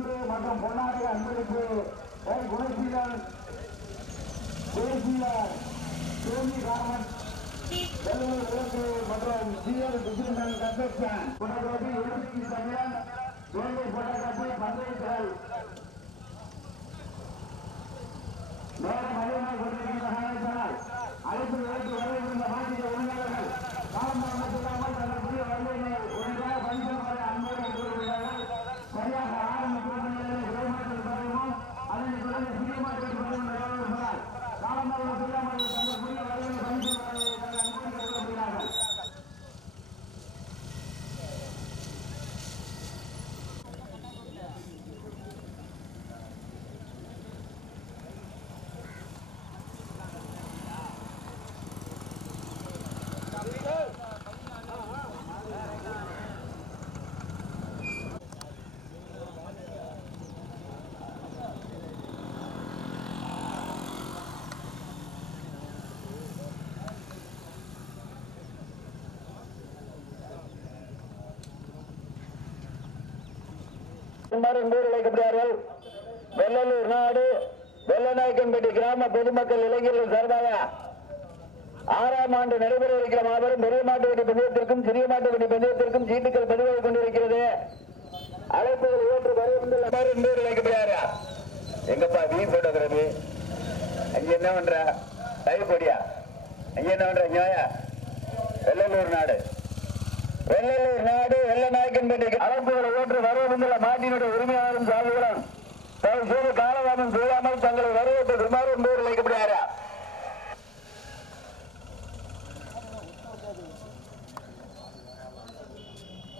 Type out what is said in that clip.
பதிமூன்று மற்றும் பொன்னாடி அன்பளிப்பு குணசீலன் தேசிய சோனி காமன் வெள்ளூர் விளக்கு மற்றும் ஜிஎல் பிசினஸ் கன்ஸ்ட்ரக்ஷன் புனர்வதி எழுபத்தி சமயம் சுமார் நூறு வெள்ளலூர் நாடு வெள்ளநாயக்கன்பட்டி கிராம பொதுமக்கள் இளைஞர்கள் சார்பாக ஆறாம் ஆண்டு நடைபெற இருக்கிற மாபெரும் பெரிய மாட்டு வண்டி பந்தயத்திற்கும் சிறிய மாட்டு வண்டி பந்தயத்திற்கும் சீட்டுகள் பதிவாகி கொண்டிருக்கிறது. அழைப்புகள் ஏற்று வருகின்ற சுமார் எங்கப்பா வீ போட்டோகிராபி அங்க என்ன பண்ற? டைப் போடியா? அங்க என்ன பண்ற? இங்க வெள்ளலூர் நாடு. வெள்ளலூர் நாடு வெள்ள here we